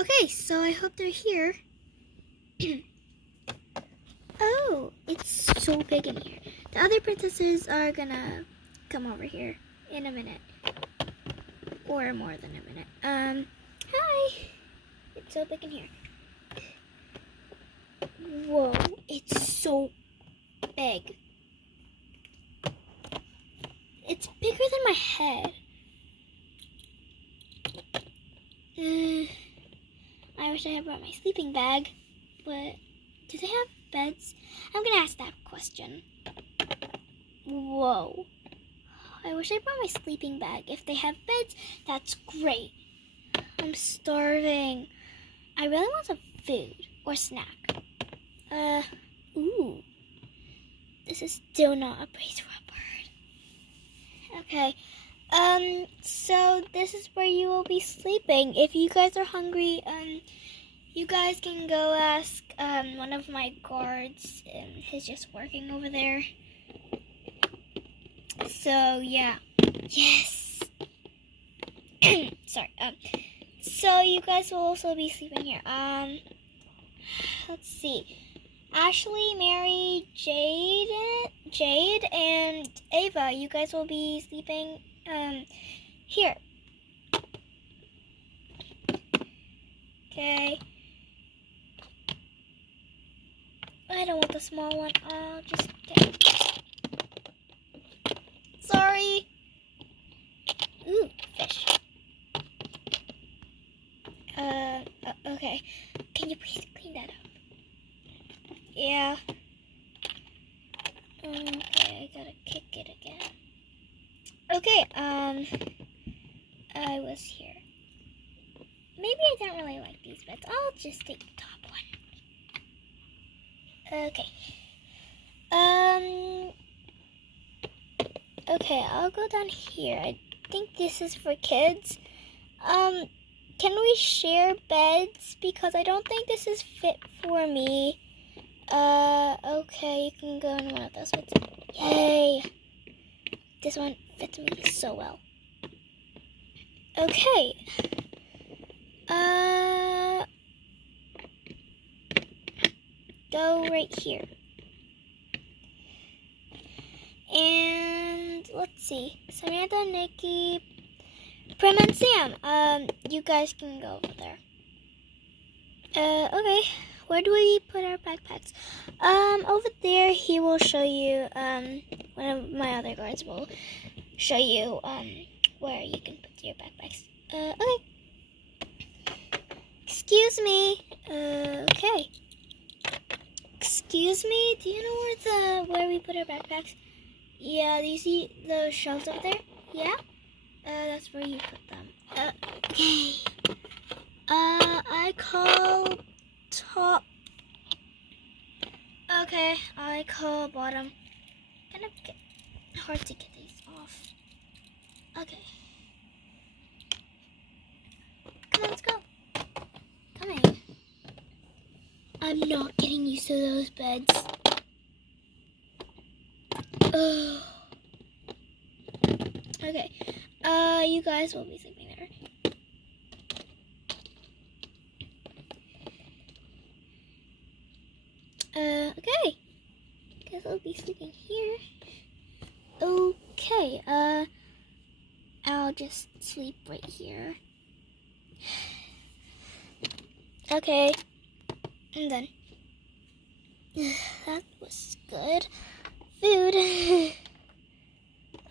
Okay, so I hope they're here. Oh, it's so big in here. The other princesses are gonna come over here in a minute. Or more than a minute. Hi. It's so big in here. Whoa, it's so big. It's bigger than my head. I wish I had brought my sleeping bag, but do they have beds? I'm gonna ask that question. Whoa. I wish I brought my sleeping bag. If they have beds, that's great. I'm starving. I really want some food or snack. Ooh. This is still not a place for a bird. Okay. So this is where you will be sleeping. If you guys are hungry, you guys can go ask, one of my guards. He's just working over there. So, yeah. Yes. Sorry. So you guys will also be sleeping here. Let's see. Ashley, Mary, Jade, and Ava, you guys will be sleeping, here. Okay. I don't want the small one. I'll just get... Sorry. Ooh, fish. Okay. Can you please clean that up? Yeah. Okay, I gotta kick it again. Okay, I was here. Maybe I don't really like these beds. I'll just take the top one. Okay. Okay, I'll go down here. I think this is for kids. Can we share beds? Because I don't think this is fit for me. Okay, you can go in one of those ones. Yay! This one fits me so well. Okay. Go right here. And let's see. Samantha, Nikki, Prim, and Sam. You guys can go over there. Okay. Where do we put our backpacks? Over there, he will show you, one of my other guards will show you, where you can put your backpacks. Okay. Excuse me. Okay. Excuse me, do you know where we put our backpacks? Yeah, do you see those shelves over there? Yeah? That's where you put them. Okay. I call top. Okay, I call bottom. Kind of hard to get these off. Okay. Come on, let's go. Come in. I'm not getting used to those beds. Ugh. Okay. You guys will be sleeping there. Okay. Guess I'll be sleeping here. Okay, I'll just sleep right here. Okay. And then that was good. Food.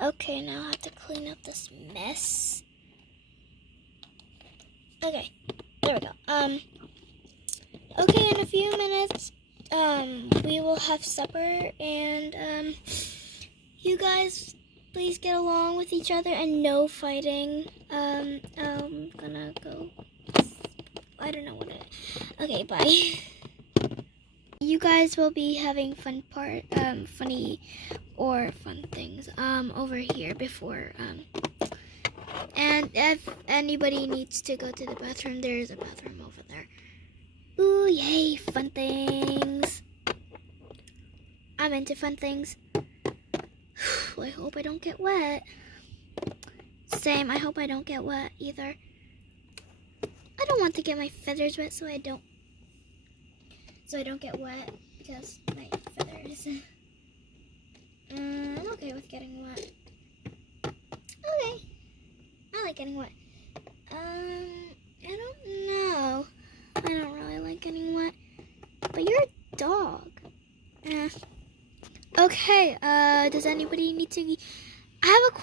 Okay, now I have to clean up this mess. Okay, there we go. Okay, in a few minutes, we will have supper, and, you guys please get along with each other and no fighting. I'm gonna go, I don't know what it is. Okay, bye. You guys will be having funny or fun things, over here before, and if anybody needs to go to the bathroom, there is a bathroom over there. Ooh, yay, fun things. I'm into fun things. I hope I don't get wet. Same, I hope I don't get wet either. I don't want to get my feathers wet, so I don't get wet because my feathers. I'm okay with getting wet. Okay, I like getting wet. I don't know. I don't really like getting wet, but you're a dog. Okay. Does anybody need to? I have a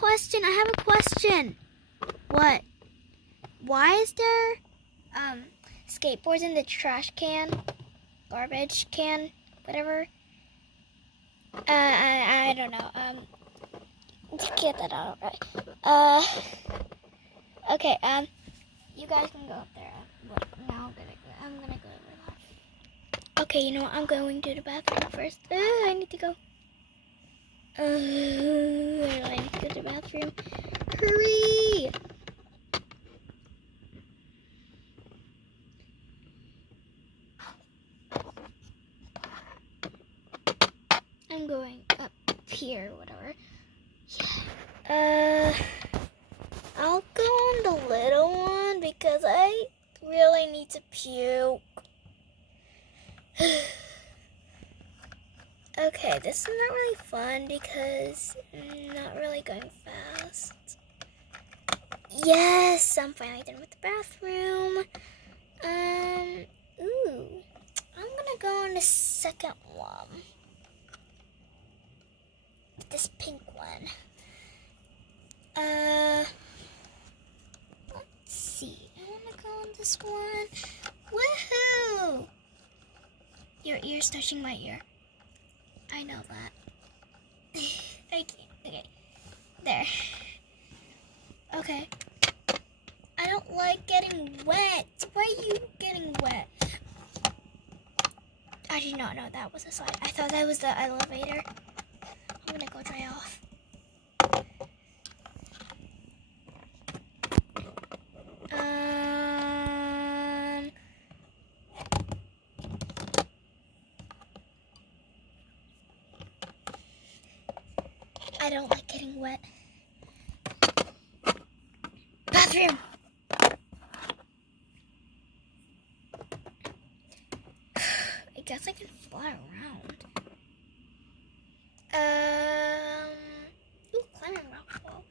question. What? Why is there skateboards in the trash can, garbage can, whatever? I don't know. Get that out, right? Okay. You guys can go up there. Now I'm gonna go over that. Okay, you know what? I'm going to the bathroom first. I need to go. I need to go to the bathroom. Hurry! I'm going up here, whatever. Yeah. I'll go on the little one because I really need to puke. Okay, this is not really fun because I'm not really going fast. Yes, I'm finally done with the bathroom. I'm gonna go on the second one. This pink one. Let's see. I wanna go on this one. Woohoo! Your ear's touching my ear. I know that. I can't. Okay. There. Okay. I don't like getting wet. Why are you getting wet? I did not know that was a slide. I thought that was the elevator. I'm gonna go dry off. I don't like getting wet. Bathroom! I guess I can fly around. Ooh, climbing rock wall.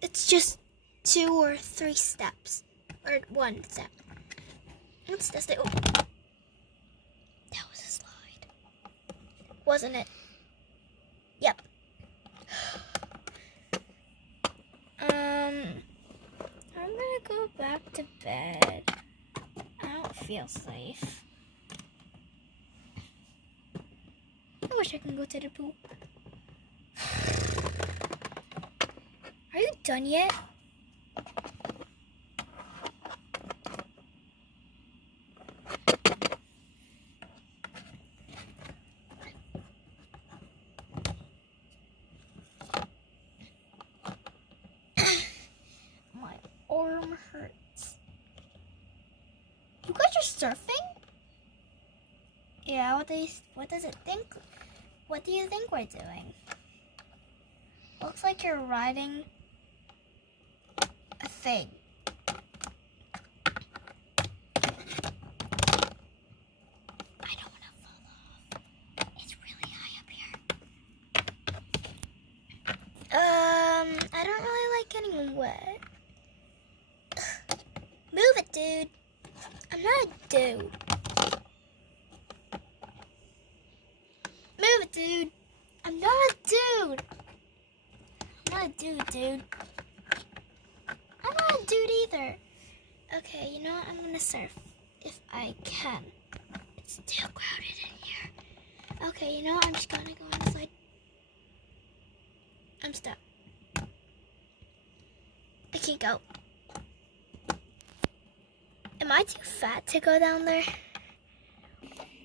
It's just 2 or 3 steps. Or 1 step. What's this? Oh. That was a slide. Wasn't it? Yep. I'm gonna go back to bed. I don't feel safe. I wish I can go to the pool. Are you done yet? My arm hurts. You guys are surfing? Yeah, what does it think? What do you think we're doing? Looks like you're riding a thing. I don't want to fall off. It's really high up here. I don't really like getting wet. Move it, dude. I'm not a dude. Move it, dude. I'm not a dude. I'm not a dude. I'm not a dude either. Okay, you know what? I'm gonna surf if I can. It's too crowded in here. Okay, you know what? I'm just gonna go on the slide. I'm stuck. I can't go. Am I too fat to go down there?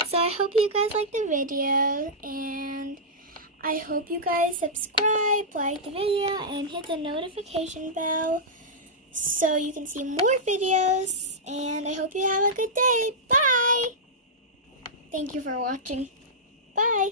So I hope you guys liked the video, and I hope you guys subscribe, like the video, and hit the notification bell so you can see more videos, and I hope you have a good day. Bye! Thank you for watching. Bye!